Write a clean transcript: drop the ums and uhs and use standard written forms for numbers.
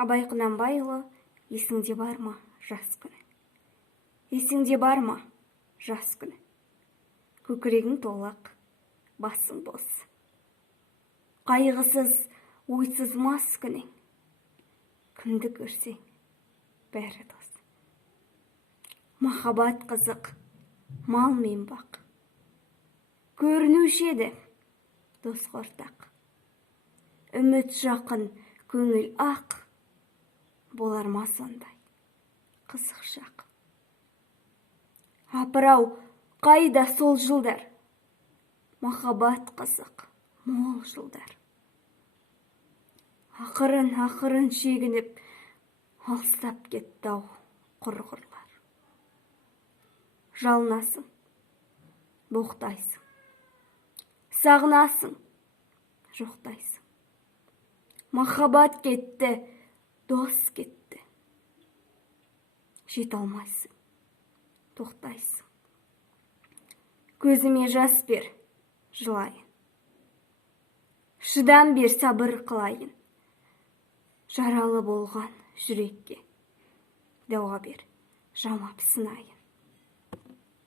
Абай Құнанбайұлы, есіңде бар ма жас күні? Есіңде бар ма жас күні? Көкірегің толық, басың бос. Қайғысыз, ойсыз мас күнің. Кімді көрсең, бәрі дос. Махаббат қызық, мал мен бақ. Көрінуші еді, дос ортақ. Үміт жақын, көңіл ақ. Болар ма сондай, қызық шақ. Апырау, қайда сол жылдар? Махаббат қызық, мол жылдар. Ақырын шегініп, алыстап кетті-ау құрғырлар. Жалынасың, боқтайсың. Сағынасың, жоқтайсың. Махаббат кетті, дос кетті. Жете алмайсың, тоқтайсың. Көзіме жас бер, жылайын. Шыдам бер, сабыр қылайын. Жаралы болған жүрекке дауа бер, жамап сынайын.